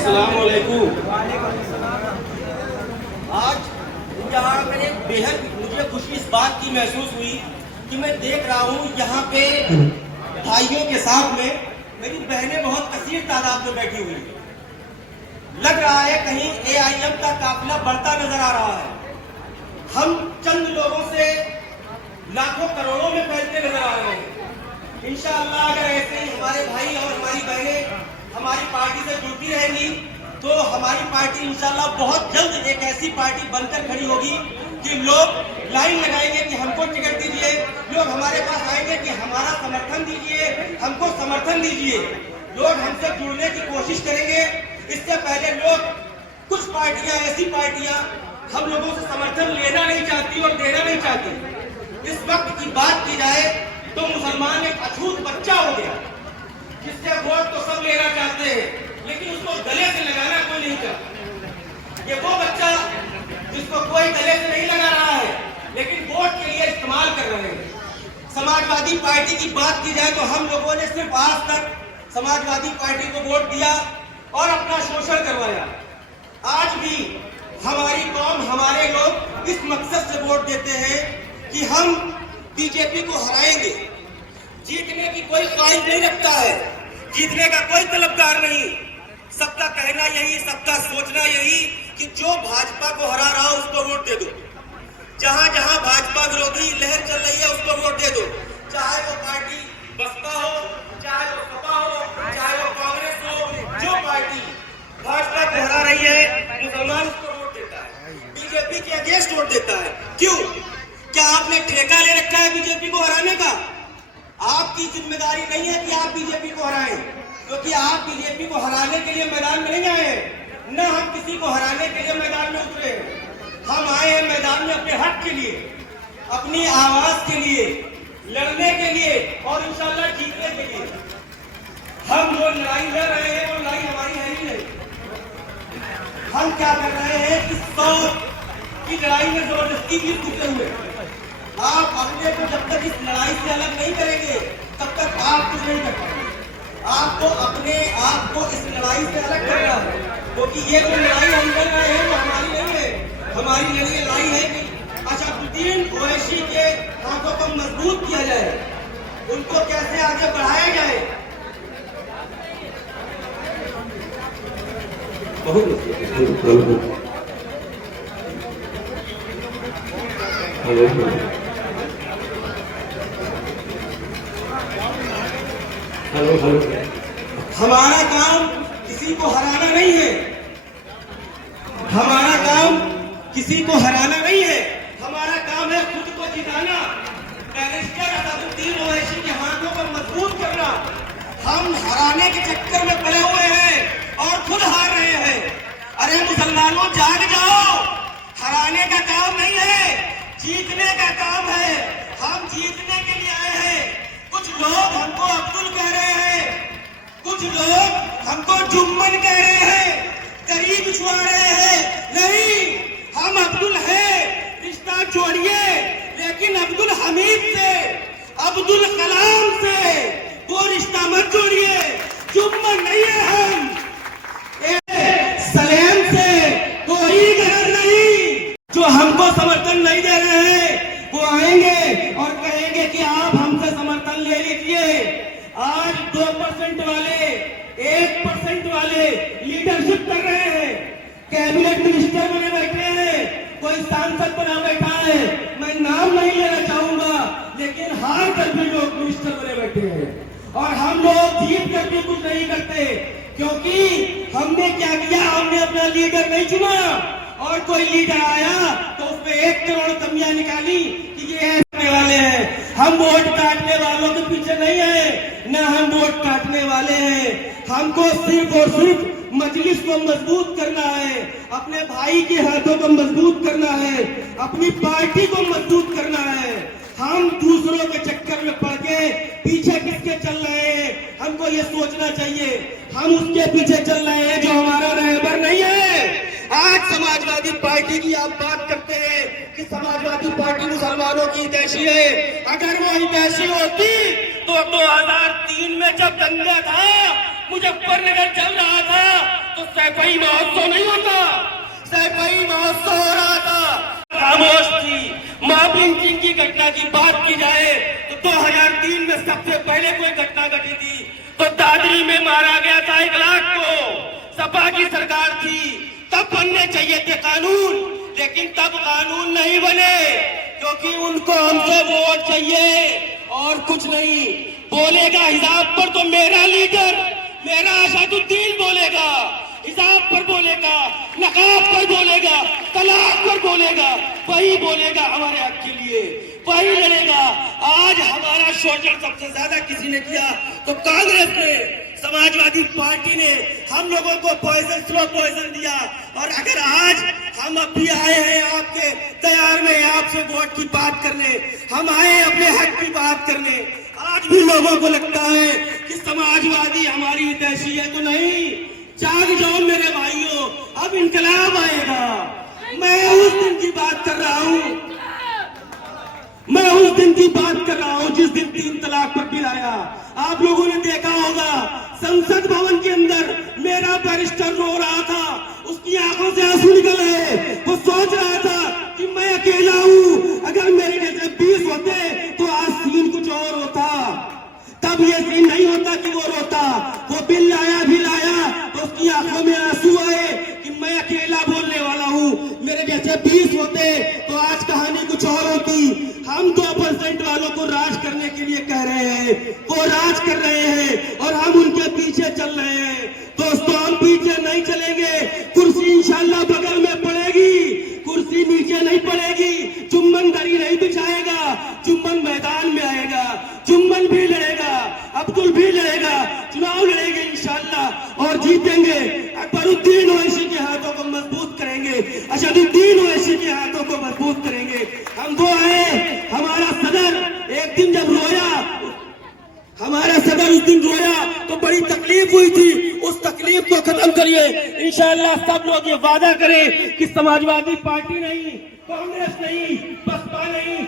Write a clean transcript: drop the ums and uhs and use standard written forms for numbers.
अस्सलामुअलैकुम। आज यहाँ मैंने बेहद मुझे खुशी इस बात की महसूस हुई कि मैं देख रहा हूँ यहाँ पे भाइयों के साथ में मेरी बहनें बहुत कसीर तादाद में बैठी हुई हैं। लग रहा है कहीं AIM का काफिला बढ़ता नजर आ रहा है। हम चंद लोगों से लाखों करोड़ों में फैलते नजर आ रहे हैं। इंशाअल्लाह अगर ऐसे ही हमारे भाई और हमारी बहनें हमारी पार्टी से जुड़ती रहेंगी तो हमारी पार्टी इंशाअल्लाह बहुत जल्द एक ऐसी पार्टी बनकर खड़ी होगी कि लोग लाइन लगाएंगे कि हमको टिकट दीजिए, लोग हमारे पास आएंगे कि हमारा समर्थन दीजिए, हमको समर्थन दीजिए। लोग हमसे जुड़ने की कोशिश करेंगे। इससे पहले लोग कुछ पार्टियां, ऐसी पार्टियां हम लोगों से समर्थन लेना नहीं चाहती और देना नहीं चाहती। इस वक्त की बात की जाए तो मुसलमान एक अछूत बच्चा हो गया जिससे वोट तो सब लेना चाहते हैं लेकिन उसको गले से लगाना कोई नहीं चाहता। ये वो बच्चा जिसको कोई गले से नहीं लगा रहा है लेकिन वोट के लिए इस्तेमाल कर रहे हैं। समाजवादी पार्टी की बात की जाए तो हम लोगों ने सिर्फ आज तक समाजवादी पार्टी को वोट दिया और अपना शोषण करवाया। आज भी हमारी कौम, हमारे लोग इस मकसद से वोट देते हैं कि हम बीजेपी को हराएंगे। जीतने की कोई ख्वाहिश नहीं रखता है, जीतने का कोई तलबगार नहीं। सबका कहना यही, सबका सोचना यही कि जो भाजपा को हरा रहा उसको वोट दे दो। जहां जहां भाजपा विरोधी लहर चल रही है उसको वोट दे दो, चाहे वो पार्टी बसपा हो, चाहे वो सपा हो, चाहे वो कांग्रेस हो। जो पार्टी भाजपा को हरा रही है मुसलमान उसको वोट देता है, बीजेपी के अगेंस्ट वोट देता है। क्यों? क्या आपने ठेका ले रखा है बीजेपी को हराने का? आपकी जिम्मेदारी नहीं है कि आप बीजेपी को हराएं, क्योंकि आप बीजेपी को हराने के लिए मैदान में नहीं आए हैं। न हम किसी को हराने के लिए मैदान में उतरे हैं। हम आए हैं मैदान में अपने हक के लिए, अपनी आवाज के लिए, लड़ने के लिए और इंशाल्लाह जीतने के लिए। हम जो लड़ाई लड़ रहे हैं वो लड़ाई हमारी है ही नहीं। हम क्या कर रहे हैं कि 100 की लड़ाई में जबरदस्ती भी टूटे हुए। आप अपने को जब तक इस लड़ाई से अलग नहीं करेंगे तब तक आप कुछ नहीं कर पाएंगे। आपको अपने आप को इस लड़ाई से अलग करना है, क्योंकि ये जो लड़ाई हम लड़ रहे हैं वो हमारी नहीं है। हमारी लड़ाई है कि अशरफुद्दीन ओवैसी के हाथों को मजबूत किया जाए, उनको कैसे आगे बढ़ाया जाए। हमारा काम किसी को हराना नहीं है, हमारा काम किसी को हराना नहीं है। हमारा काम है खुद को जिताना, बैरिस्टर अशरफुद्दीन ओवैसी के हाथों को मजबूत करना। हम हराने के चक्कर में पड़े हुए हैं और खुद हार रहे हैं। अरे मुसलमानों जाग जाओ, हराने का काम नहीं है, जीतने का काम है। हम जीतने के लिए आए हैं। कुछ लोग हमको अब्दुल कह रहे हैं, कुछ लोग हमको जुम्मन कह रहे हैं, करीब छुआ रहे हैं। नहीं, हम अब्दुल हैं, रिश्ता जोड़िए, लेकिन अब्दुल हमीद से, अब्दुल कलाम से वो रिश्ता मत जोड़िए। जुम्मन नहीं है हम। सलेम से कोई गरज नहीं। जो हमको समर्थन नहीं दे रहे हैं वो आएंगे और कहेंगे कि आप हमसे समर्थन ले लीजिए। आज 2% वाले, 1% वाले लीडरशिप कर रहे हैं, कैबिनेट मिनिस्टर बने बैठे हैं, कोई सांसद बना बैठा है। मैं नाम नहीं लेना चाहूंगा, लेकिन हार कर भी लोग मिनिस्टर बने बैठे हैं। और हम लोग जीत कर भी कुछ नहीं करते, क्योंकि हमने क्या किया, हमने अपना लीडर नहीं चुना और कोई लीडर आया तो उसमें 1 करोड़ कमियां निकाली कि ये ऐसे वाले हैं। हम वोट काटने वालों के पीछे नहीं आए, न हम वोट काटने वाले हैं। हमको सिर्फ और सिर्फ मजलिस को मजबूत करना है, अपने भाई के हाथों को मजबूत करना है, अपनी पार्टी को मजबूत करना है। हम दूसरों के चक्कर में पड़ के पीछे किसके चल रहे हैं, हमको ये सोचना चाहिए। हम उसके पीछे चल रहे हैं जो हमारा रहबर नहीं है। आज समाजवादी पार्टी की आप बात करते हैं कि समाजवादी पार्टी मुसलमानों की हितैषी है। अगर वो हितैषी होती तो 2003 में जब दंगा था, मुजफ्फरनगर चल रहा था, तो सैफई महोत्सव नहीं होता, सैफई महोत्सव हो रहा था। खामोश थी। मॉब लिंचिंग की घटना की बात की जाए तो 2003 में सबसे पहले कोई घटना घटी थी तो दादरी में मारा गया था 1 लाख को। सपा की सरकार थी, तब बनने चाहिए थे कानून, लेकिन तब कानून नहीं बने क्योंकि उनको हमसे वोट चाहिए और कुछ नहीं। बोलेगा हिजाब पर तो मेरा लीडर, मेरा असादुद्दीन बोलेगा, हिजाब पर बोलेगा, नकाब पर बोलेगा, तलाक पर बोलेगा, वही बोलेगा हमारे हक के लिए, वही लड़ेगा। आज हमारा शोषण सबसे ज्यादा किसी ने किया तो कांग्रेस ने, समाजवादी पार्टी ने हम लोगों को पॉइजन, स्लो पॉइजन दिया। और अगर आज हम अभी आए हैं आपके तैयार में आपसे वोट की बात करने, हम आए अपने हक की बात करने, आज भी लोगों को लगता है कि समाजवादी हमारी देशी है, तो नहीं। जाग जाओ मेरे भाइयों, अब इंकलाब आएगा। मैं उस दिन की बात कर रहा हूं, मैं उस दिन की बात कर रहा हूं जिस दिन 3 तलाक पर बिल आया। आप लोगों ने देखा होगा संसद भवन के अंदर मेरा बैरिस्टर रो रहा था, उसकी आंखों से आंसू निकल आए। वो सोच रहा था कि मैं अकेला हूं, अगर मेरे जैसे 20 होते तो आज सीन कुछ और होता। तब ये सीन नहीं होता कि वो रोता। वो बिल लाया भी लाया तो उसकी आंखों में आंसू आए कि मैं अकेला बोलने वाला हूं, मेरे जैसे 20 होते तो आज कहानी कुछ और होती। हम 2% वालों को राज करने के लिए कह रहे हैं, वो राज कर रहे हैं और हम उनके पीछे चल रहे हैं। दोस्तों, हम पीछे नहीं चलेंगे। कुर्सी इंशाल्लाह बगल में पड़ेगी, कुर्सी नीचे नहीं पड़ेगी। चुम्बन दरी नहीं बिछाएगा, चुम्बन मैदान में आएगा। चुम्बन भी लड़ेगा, अब्दुल भी लड़ेगा, चुनाव लड़ेंगे इंशाल्लाह और जीतेंगे। अकबरुद्दीन ओवैसी के हाथों को मजबूत करेंगे, असदुद्दीन ओवैसी के हाथों को मजबूत करेंगे। हम वो आए, हमारा सदर एक दिन जब रोया, हमारा सदर उस दिन रोया तो बड़ी तकलीफ हुई थी, उस तकलीफ को खत्म करिए इंशाल्लाह। सब लोग ये वादा करें कि समाजवादी पार्टी नहीं, कांग्रेस नहीं, बसपा नहीं,